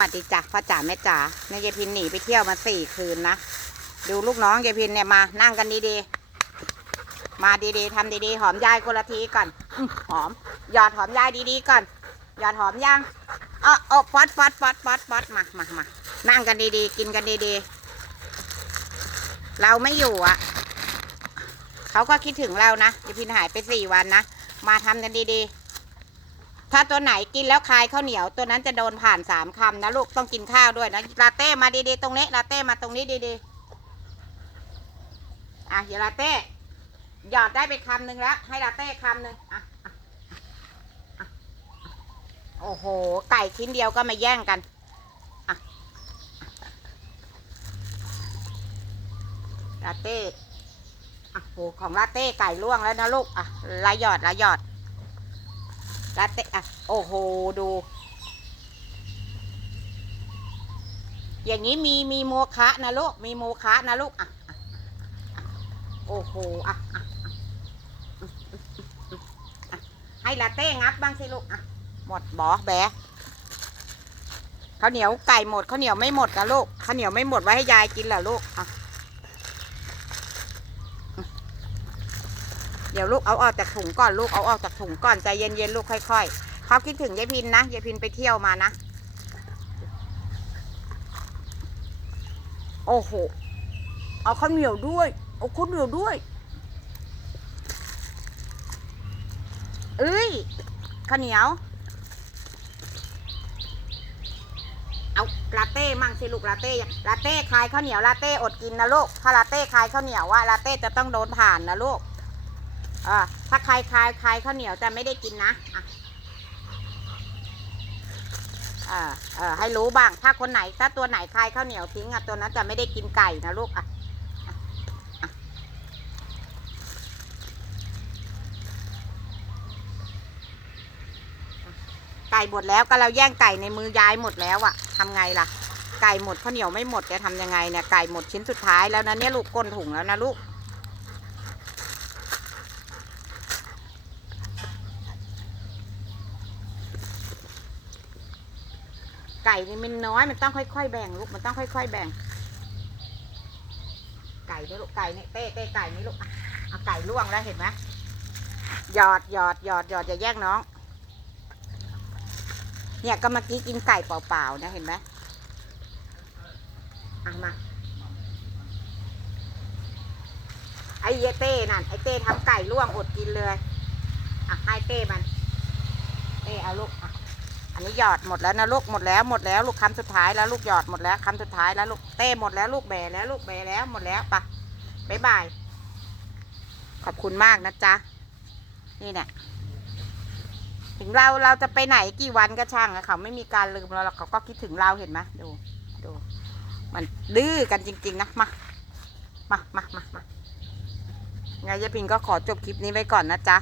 สวัสดีจ้ะพ่อจ๋าแม่จ๋าแม่ยายพินหนีไปเที่ยวมาสี่คืนนะ ดูลูกน้องยายพินเนี่ยมานั่งกันดีๆ มาดีๆทำดีๆ หอมยายคนละทีก่อนหอม หยอดหอมยายดีๆก่อน หยอดหอมยังเอ๋อป๊อดป๊อดป๊อดป๊อดป๊อดมามามานั่งกันดีๆ กินกันดีๆ เราไม่อยู่อะ เขาก็คิดถึงเรานะยายพินหายไปสี่วันนะ มาทำกันดีๆ ถ้าตัวไหนกินแล้วคายข้าวเหนียว ตัวนั้นจะโดนผ่านสามคำนะลูกต้องกินข้าวด้วยนะลาเต้มาดีๆตรงนี้ลาเต้มาตรงนี้ดีๆอะอย่าลาเต้หยอดได้ไปคำหนึ่งแล้ว ให้ลาเต้คำหนึ่งอะโอ้โห ไก่ชิ้นเดียวก็มาแย่งกันลาเต้อะโหของลาเต้ไก่ล่วงแล้วนะลูกอะลายหยอดลายหยอด ลาเต้อะโอ้โห ดู อย่างนี้มีมีโมคะนะลูก มีโมคะนะลูก อะ โอ้โห อะอะให้ลาเต้งับบ้างสิลูก อะ หมดบอแบะข้าวเหนียวไก่หมดข้าวเหนียวไม่หมดนะลูกข้าวเหนียวไม่หมดไว้ให้ยายกินเหรอลูกอะ เดี๋ยวลูกเอาออกจากถุงก่อนลูกเอาออกจากถุงก่อนใจเย็นๆลูกค่อยๆเขาคิดถึงยายพินนะยายพินไปเที่ยวมานะโอ้โหเอาข้าวเหนียวด้วยเอาข้าวเหนียวด้วยเอ้ยข้าวเหนียว เอาลาเต้มั่งสิลูกลาเต้ยังลาเต้คายข้าวเหนียวลาเต้อดกินนะลูกถ้าลาเต้คายข้าวเหนียวว่าลาเต้จะต้องโดนผ่านนะลูก อ่าถ้าใครคายคายข้าวเหนียวจะไม่ได้กินนะอะอ่าเออให้รู้บ้าง ถ้าคนไหน ถ้าตัวไหนคายข้าวเหนียวทิ้งอะตัวนั้นจะไม่ได้กินไก่นะลูกอะไก่หมดแล้วก็เราแย่งไก่ในมือยายหมดแล้วอะทำไงล่ะ ไก่หมดข้าวเหนียวไม่หมดจะทำยังไงเนี่ยไก่หมดชิ้นสุดท้ายแล้วนะเนี่ยลูกก้นถุงแล้วนะลูก ไก่นี่มันน้อยมันต้องค่อยๆแบ่งลูกมันต้องค่อย ๆ แบ่ง ไก่นี่ลูกไก่นี่เต้เต้ไก่นี่ลูกเอาไก่ล่วงแล้วเห็นไหมหยอดหยอดหยอดหยอดอย่าแย่งน้อง เนี่ยก็เมื่อกี้กินไก่เปล่าๆนะเห็นไหมเอามาไอ้เยเต้นั่นไอ้เต้ทำไก่ล่วงอดกินเลยอะให้เต้มันเต้เอาลูกอะ นนี้หยอดหมดแล้วนะลูกหมดแล้วหมดแล้วลูกคำสุดท้ายแล้วลูกหยอดหมดแล้วคำสุดท้ายแล้วลูกเต้หมดแล้วลูกแบแล้วลูกแบแล้วหมดแล้วปะบ๊ายบาย ขอบคุณมากนะจ๊ะ นี่เนี่ยถึงเราเราจะไปไหนกี่วันก็ช่างเขาไม่มีการลืมเราหรอกเขาก็คิดถึงเราเห็นไหมดูดูมันดื้อกันจริง ๆ นะมามามามามาไงยายพินก็ขอจบคลิปนี้ไว้ก่อนนะจ๊ะ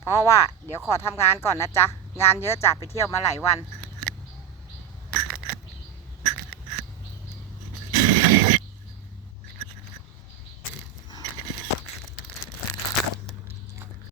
เพราะว่าเดี๋ยวขอทำงานก่อนนะจ๊ะ งานเยอะจ้ะไปเที่ยวมาหลายวัน